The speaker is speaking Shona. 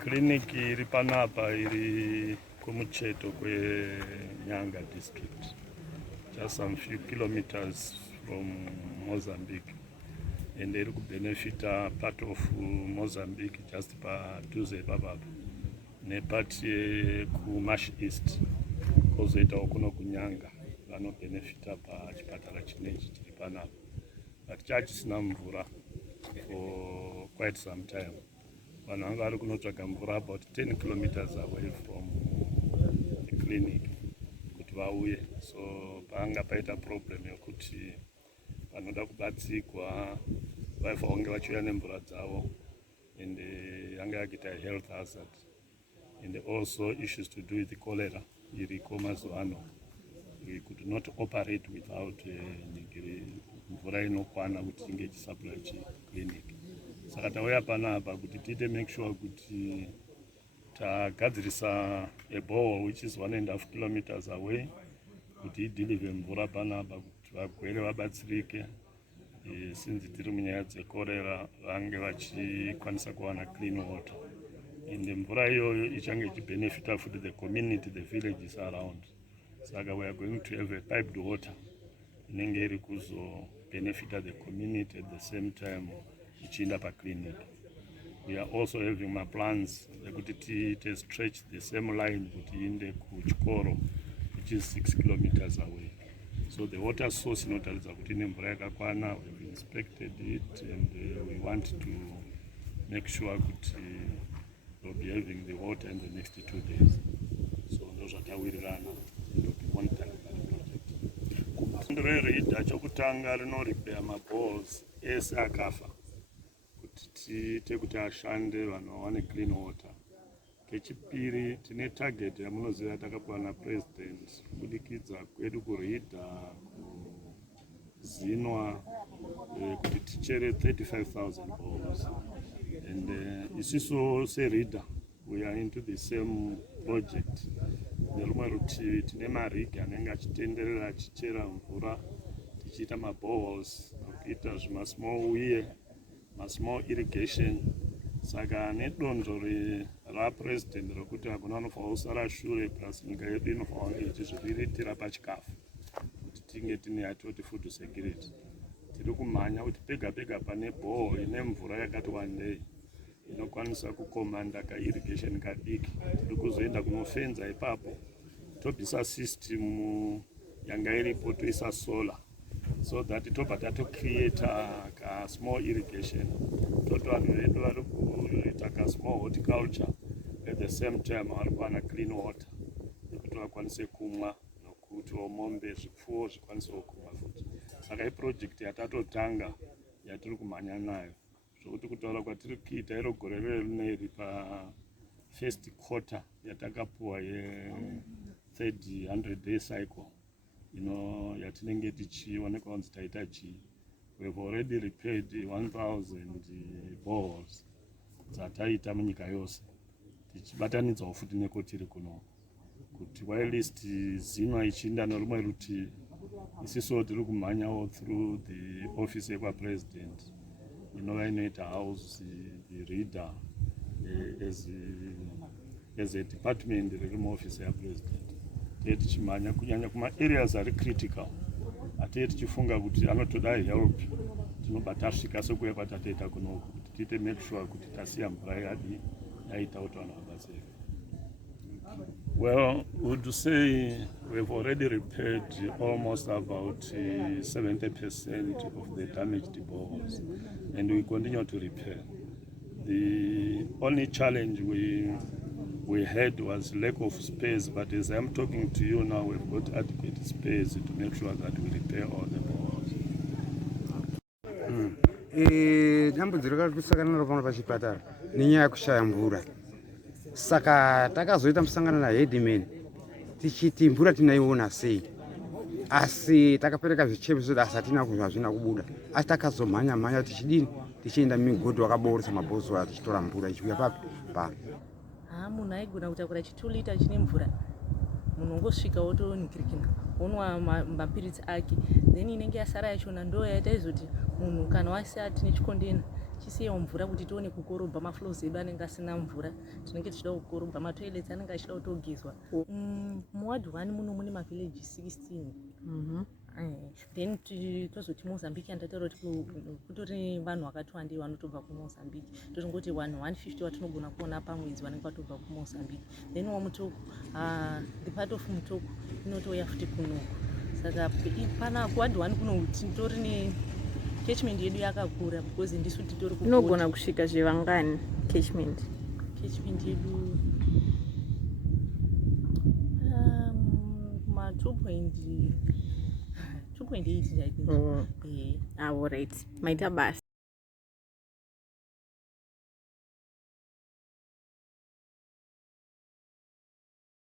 Clinic iri panapa iri kumucheto Nyanga district, just some few kilometers from Mozambique, and iri kubenefita part of Mozambique just padhuze papapa nepart kuMash East kozoitawo kuno kuNyanga vanobenefita pachipatara chinechi chiri panapa, but chachisina mvura for quite some time. Vanhu vanga vari kunotsvaga mvura about 10 kilometers away from the clinic kuti vauye, so panga paita problem yokuti vanoda kubatsigwa vaifa vange vachiuya nemvura dzavo, and yanga yakuita health hazard, and also issues to do with the cholera iriko mazuva ano. We could not operate without mvura inokwana kuti inge ichisupply chiclinic. Saka tauya panapa kuti tiite make sure kuti tagadzirisa a borehole which is 1.5 kilometers away kuti ideliver mvura panapa kuti vagwere vabatsirike, since tiri munyaya dzekorera vange vachikwanisa kuwana clean water, and mvura iyoyo ichange ichibenefita futi the community, the villages around. Saka we are going to have a piped water inenge iri kuzobenefita the community at the same time ichiinda paclinic. We are also having my plans ekuti stretch the same line kuti iende kuchikoro which is 6 kilometers away. So the water source inotaridza kuti ine mvura yakakwana. We have inspected it, and we want to make sure kuti we'll be having the water in the next 2 days. So ndozvatawirirana monitoring project. Kumbando reRIDA chokutanga rinorepair maboreholes ese akafa kuti tiite kuti ashande vanhu vawane clean water. Kechipiri tine target yamunoziva takapiwa naPresident kubudikidza kwedu kuRIDA kuzinwa kuti tichere 35,000 boreholes, and isiso seRIDA we are into the same project. Nerumwe rutivi tine mariga anenge achitenderera achichera mvura tichiita maboreholes nokuita small irrigation. Saka nedonzvo raPresident rokuti hakuna anofanira kusara shure, plus nyika yedu inofanira kunge ichizviriritira pachikafu kuti tinge tine yatoti food security. Tiri kumhanya kuti pega pega pane borehole ine mvura yakati wandei inokwanisa kukomanda kairrigation kadiki, tiri kuzoenda kunofenza ipapo tobvisa system yanga iripo toisa solar, so that tobva tatocreate ka small irrigation toto vanhu vedu vari kuita ka small horticulture, at the same time vari kuwana clean water yekuti vakwanise kumwa nokutiwo mombe zvipfuwo zvikwanisewo kumwa futi. Saka iproject yatatotanga yatiri kumhanya nayo zvokuti kutaura kwatiri kuita iro gore rineri first quarter yatakapuwa third 100-day cycle yatinenge tichionekwa kunzi taita chii. We have already repaired 1,000 boreholes dzataita munyika yose, tichibatanidzawo futi nekotiri kuno kuti whilst zinwa ichiinda norumwe rutivi, isiso tiri kumhanyawo through the office yekwaPresident inova inoita house the RIDA as a department riri muoffice yaPresident. Tiye tichimhanya kunyanya kuma-areas ari critical, hatiye tichifunga kuti anotoda help tinobva tasvika sekuya kwatatoita kunoku kuti tiite make sure kuti tasiya mvura yaita kuti vanhu vabatsirike. Well, would say we've already repaired almost about 70% of the damaged boreholes, and we continue to repair. The only challenge we had was lack of space, but as I'm talking to you now, we've got adequate space to make sure that we repair all the boreholes. Dambudziko rakakusangana naro pano pachipatara nenyaya yekushaya mvura. Saka takazoita musangano naHeadman tichiti mvura tinaiona sei, asi takapereka zvichemeso kuti asi hatina kunzwa hazvina kubuda, asi takazomhanya tichidini tichienda migodhi wakabooresa mabhozora tichitora mvura ichiuya papi pano. Munhu aigona kutakura 2 lita chine mvura, munhu ongosvika wotonikirikina onwa mapiritsi ake, then inenge yasara yachona ndo yaita izoti munhu kana wasiya tine chikondena tichisiyawo mvura kuti tione kukorobha. maflows edu anenge asina mvura, tinenge tichida kukorobha. matoilets anenge achida kutogezwa. muward 1 muno mune mavillage 16. Then tozoti Mozambique andataura kuti kutori vanhu vakati wandei vanotobva kuMozambique. Tozongoti 150 watinogona kuona pamwedzi vanenge vatobva kuMozambique. Then waMutoko, the part of Mutoko inotouya futi kunoku. Saka pana kuward 1 kuno titori ne catchment yedu yakakura because ndisu titori ku inogona kusvika zvevangani catchment yedu ma 2.8 I think. All right, maita basi.